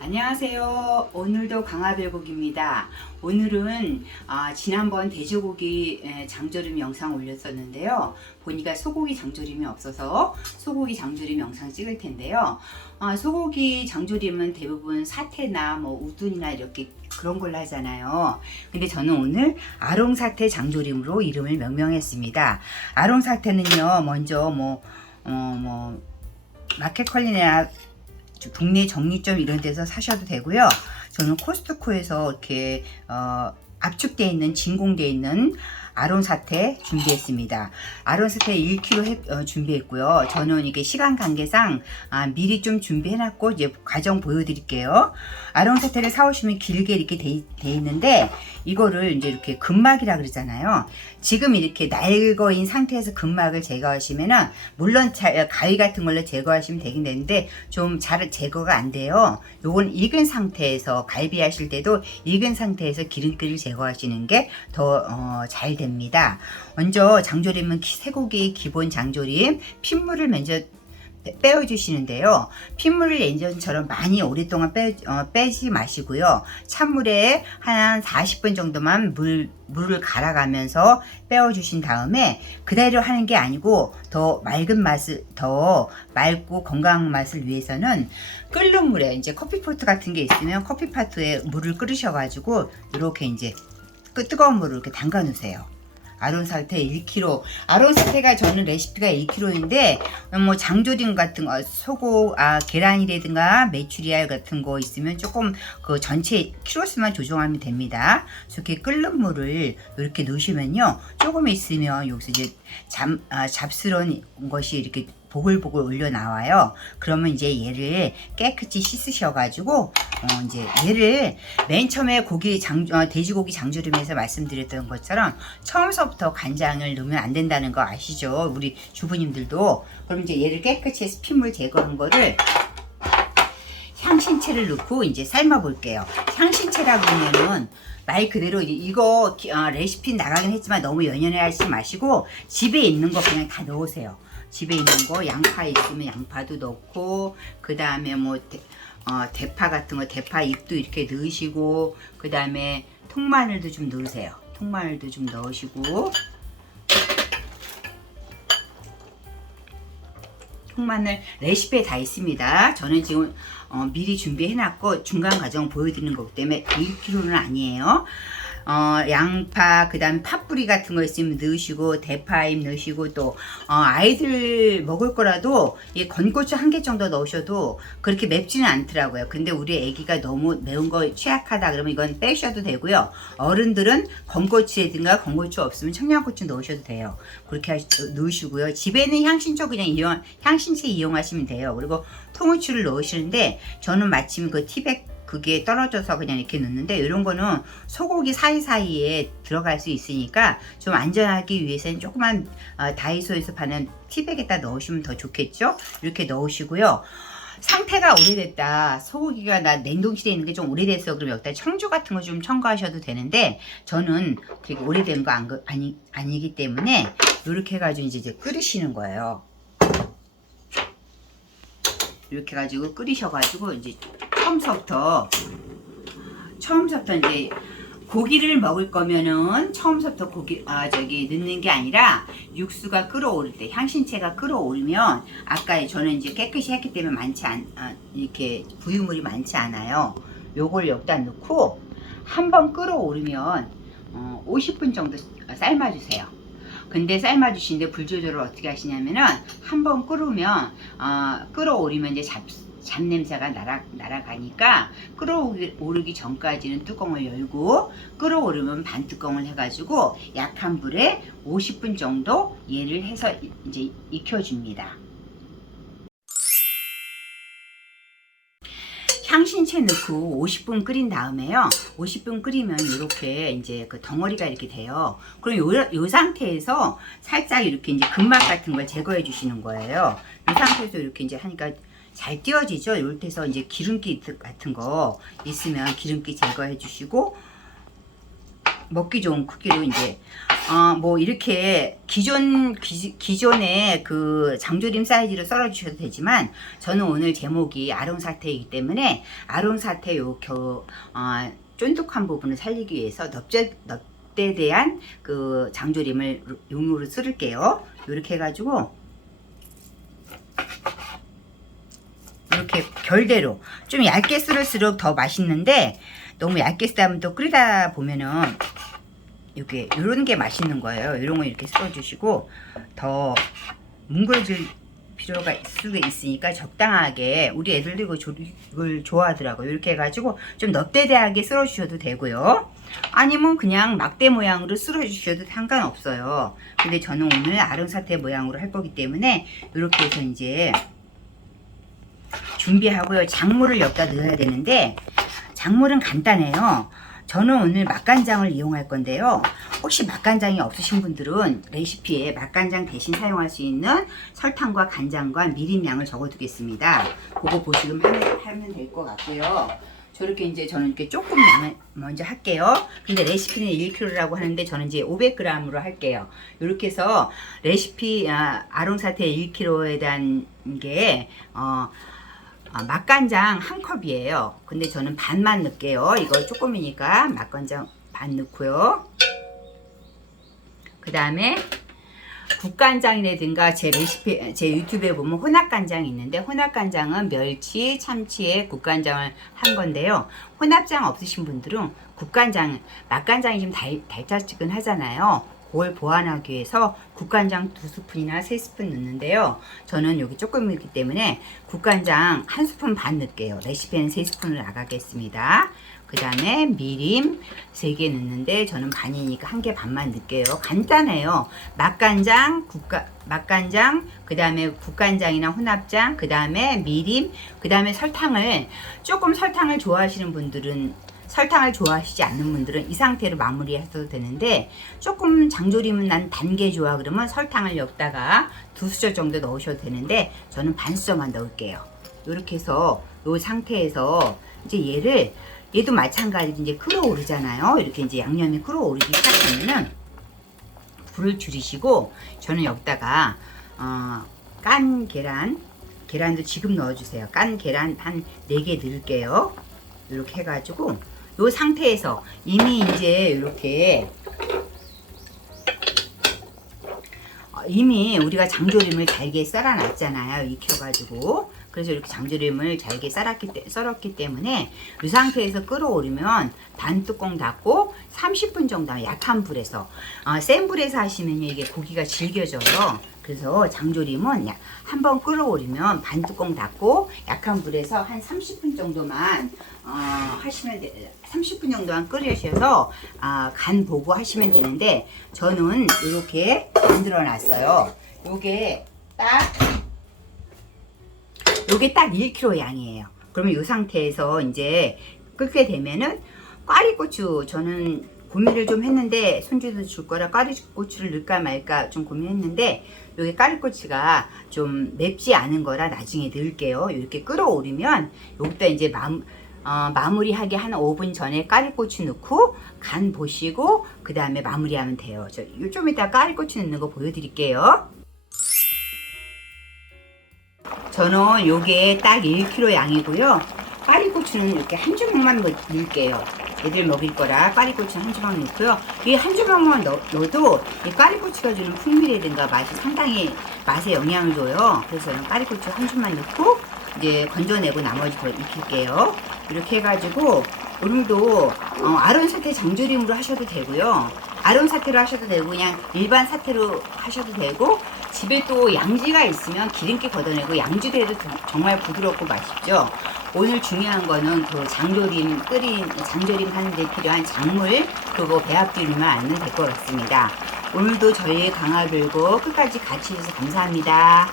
안녕하세요. 오늘도 강화별곡입니다. 오늘은 지난번 돼지고기 장조림 영상 올렸었는데요. 보니까 소고기 장조림이 없어서 소고기 장조림 영상 찍을 텐데요. 소고기 장조림은 대부분 사태나 뭐 우둔이나 이렇게 그런 걸로 하잖아요. 근데 저는 오늘 아롱사태 장조림으로 이름을 명명했습니다. 아롱사태는요, 먼저 마켓컬리나 동네 정리점 이런 데서 사셔도 되고요. 저는 코스트코에서 이렇게 압축되어 있는 진공되어 있는 아론사태 준비했습니다. 아론사태 1kg 준비했고요. 저는 이게 시간 관계상 미리 좀 준비해놨고 이제 과정 보여드릴게요. 아론사태를 사오시면 길게 이렇게 돼 있는데 이거를 이제 이렇게 근막이라 그러잖아요. 지금 이렇게 낡어인 상태에서 근막을 제거하시면은 물론 가위 같은 걸로 제거하시면 되긴 되는데 좀 잘 제거가 안 돼요. 요건 익은 상태에서 갈비하실 때도 익은 상태에서 기름기를 제거하시는 게 더 잘 됩니다. 먼저 장조림은 쇠고기 기본 장조림 핏물을 먼저 빼어주시는데요. 핏물을 예전처럼 많이 오랫동안 빼지 마시고요. 찬물에 한 40분 정도만 물을 갈아가면서 빼어주신 다음에 그대로 하는 게 아니고 더 맑고 건강한 맛을 위해서는 끓는 물에 이제 커피포트 같은 게 있으면 커피포트에 물을 끓이셔가지고 이렇게 이제 뜨거운 물을 이렇게 담가 놓으세요. 아론사태 1kg. 아론사태가 저는 레시피가 1kg인데 뭐 장조림 같은 거, 계란이라든가 메추리알 같은 거 있으면 조금 그 전체 키로수만 조정하면 됩니다. 이렇게 끓는 물을 이렇게 넣으시면요, 조금 있으면 여기서 이제 잡스러운 것이 이렇게 보글보글 올려 나와요. 그러면 이제 얘를 깨끗이 씻으셔가지고 이제 얘를 맨 처음에 돼지고기 장조림에서 말씀드렸던 것처럼 처음서부터 간장을 넣으면 안 된다는 거 아시죠? 우리 주부님들도. 그럼 이제 얘를 깨끗이 해서 핏물 제거한 거를 향신채를 넣고 이제 삶아 볼게요. 향신채라고 하면은 말 그대로 이거 레시피 나가긴 했지만 너무 연연해 하지 마시고 집에 있는 거 그냥 다 넣으세요. 집에 있는 거 양파 있으면 양파도 넣고, 그 다음에 뭐 대파 같은 거 대파 잎도 이렇게 넣으시고, 그 다음에 통마늘도 좀 넣으세요. 통마늘도 좀 넣으시고, 통마늘 레시피에 다 있습니다. 저는 지금 미리 준비해놨고 중간 과정 보여드리는 거기 때문에 1kg는 아니에요. 양파, 그 다음에 팥뿌리 같은 거 있으면 넣으시고, 대파잎 넣으시고, 또 아이들 먹을 거라도 이 건고추 1개 정도 넣으셔도 그렇게 맵지는 않더라고요. 근데 우리 애기가 너무 매운 거 취약하다 그러면 이건 빼셔도 되고요. 어른들은 건고추라든가 건고추 없으면 청양고추 넣으셔도 돼요. 그렇게 넣으시고요. 집에는 향신채 이용하시면 돼요. 그리고 통후추를 넣으시는데 저는 마침 그 티백 그게 떨어져서 그냥 이렇게 넣는데, 이런 거는 소고기 사이사이에 들어갈 수 있으니까 좀 안전하기 위해서는 조그만 다이소에서 파는 티백에다 넣으시면 더 좋겠죠. 이렇게 넣으시고요. 상태가 오래됐다, 소고기가 나 냉동실에 있는 게 좀 오래됐어, 그러면 여기다 청주 같은 거 좀 첨가하셔도 되는데 저는 그렇게 오래된 거 아니기 때문에 이렇게 해가지고 이제 끓이시는 거예요. 이렇게 해가지고 끓이셔가지고 이제 처음부터 이제 고기를 먹을 거면은 처음부터 넣는 게 아니라 육수가 끓어오를 때, 향신채가 끓어오르면, 아까 저는 이제 깨끗이 했기 때문에 이렇게 부유물이 많지 않아요. 요걸 여기다 넣고 한번 끓어오르면 50분 정도 삶아주세요. 근데 삶아주시는데 불 조절을 어떻게 하시냐면은 한번 끓어오르면 이제 잡냄새가 날아가니까 끓어오르기 전까지는 뚜껑을 열고, 끓어오르면 반뚜껑을 해가지고 약한 불에 50분 정도 얘를 해서 이제 익혀줍니다. 향신채 넣고 50분 끓인 다음에요. 50분 끓이면 이렇게 이제 그 덩어리가 이렇게 돼요. 그럼 요 상태에서 살짝 이렇게 이제 근막 같은 걸 제거해 주시는 거예요. 이 상태에서 이렇게 이제 하니까 잘 띄어지죠. 이럴 때서 이제 기름기 같은 거 있으면 기름기 제거해 주시고, 먹기 좋은 크기로 이제 뭐 이렇게 기존의 그 장조림 사이즈로 썰어 주셔도 되지만 저는 오늘 제목이 아롱사태이기 때문에 아롱사태 쫀득한 부분을 살리기 위해서 넙대에 대한 그 장조림을 용으로 썰을게요. 이렇게 해가지고 이렇게 결대로 좀 얇게 썰을수록 더 맛있는데 너무 얇게 썰면 또 끓이다 보면은 이렇게 이런 게 맛있는 거예요. 이런 거 이렇게 썰어주시고 더 뭉그러질 필요가 있으니까 적당하게 우리 애들도 이걸 좋아하더라고요. 이렇게 해가지고 좀 넙대대하게 썰어주셔도 되고요. 아니면 그냥 막대 모양으로 썰어주셔도 상관없어요. 근데 저는 오늘 아롱사태 모양으로 할 거기 때문에 이렇게 해서 이제 준비하고요. 작물을 여기다 넣어야 되는데 작물은 간단해요. 저는 오늘 맛간장을 이용할 건데요. 혹시 맛간장이 없으신 분들은 레시피에 맛간장 대신 사용할 수 있는 설탕과 간장과 미림 양을 적어두겠습니다. 그거 보시면 하면 될 것 같고요. 저렇게 이제 저는 이렇게 조금 양을 먼저 할게요. 근데 레시피는 1kg라고 하는데 저는 이제 500g으로 할게요. 이렇게 해서 레시피 아롱사태 1kg에 대한 게 맛간장 한 컵이에요. 근데 저는 반만 넣을게요. 이거 조금이니까 맛간장 반 넣고요. 그 다음에 국간장이라든가 제 레시피, 제 유튜브에 보면 혼합간장이 있는데 혼합간장은 멸치, 참치에 국간장을 한 건데요. 혼합장 없으신 분들은 국간장, 맛간장이 좀 달짝지근 하잖아요. 그걸 보완하기 위해서 국간장 2스푼이나 3스푼 넣는데요. 저는 여기 조금 넣기 때문에 국간장 1스푼 반 넣을게요. 레시피에는 3스푼을 나가겠습니다. 그 다음에 미림 3개 넣는데 저는 반이니까 1개 반만 넣을게요. 간단해요. 맛간장, 맛간장, 그 다음에 국간장이나 혼합장, 그 다음에 미림, 그 다음에 설탕을 좋아하시는 분들은 설탕을 좋아하시지 않는 분들은 이 상태로 마무리하셔도 되는데 조금 장조림은 난 단 게 좋아 그러면 설탕을 여기다가 2수저 정도 넣으셔도 되는데 저는 반 수저만 넣을게요. 이렇게 해서 이 상태에서 이제 얘도 마찬가지로 이제 끓어오르잖아요. 이렇게 이제 양념이 끓어오르기 시작하면은 불을 줄이시고 저는 여기다가 깐 계란도 지금 넣어주세요. 깐 계란 한 4개 넣을게요. 이렇게 해가지고 이 상태에서 이미 이제 이렇게 이미 우리가 장조림을 잘게 썰어놨잖아요. 익혀가지고 그래서 이렇게 장조림을 잘게 썰었기 때문에 이 상태에서 끓어오르면 반뚜껑 닫고 30분 정도 약한 불에서 센 불에서 하시면 이게 고기가 질겨져요. 그래서 장조림은 한번 끓어오르면 반뚜껑 닫고 약한 불에서 한 30분 정도만 하시면 30분 정도만 끓이셔서 간 보고 하시면 되는데 저는 이렇게 만들어 놨어요. 요게 딱 1kg 양이에요. 그러면 이 상태에서 이제 끓게 되면은 꽈리고추 저는 고민을 좀 했는데 손주도 줄 거라 꽈리고추를 넣을까 말까 좀 고민했는데 여기 꽈리고추가 좀 맵지 않은 거라 나중에 넣을게요. 이렇게 끓어오르면 여기다 이제 마무리하기 한 5분 전에 꽈리고추 넣고 간 보시고 그 다음에 마무리하면 돼요. 저 좀 이따 꽈리고추 넣는 거 보여드릴게요. 저는 요게 딱 1kg 양이고요. 꽈리고추는 이렇게 한 주먹만 넣을게요. 애들 먹일 거라 꽈리고추는 한 주먹 넣고요. 이 한 주먹만 넣어도 이 꽈리고추가 주는 풍미라든가 맛이 상당히 맛에 영향을 줘요. 그래서 저는 꽈리고추 한 줌만 넣고 이제 건져내고 나머지 더 익힐게요. 이렇게 해가지고 오늘도 아롱사태 장조림으로 하셔도 되고요. 아롱사태로 하셔도 되고 그냥 일반 사태로 하셔도 되고 집에 또 양지가 있으면 기름기 걷어내고 양지도 해도 정말 부드럽고 맛있죠. 오늘 중요한 거는 그 장조림 하는데 필요한 작물 그거 배합 비율만 알면 될 것 같습니다. 오늘도 저희 강화 들고 끝까지 같이 해주셔서 감사합니다.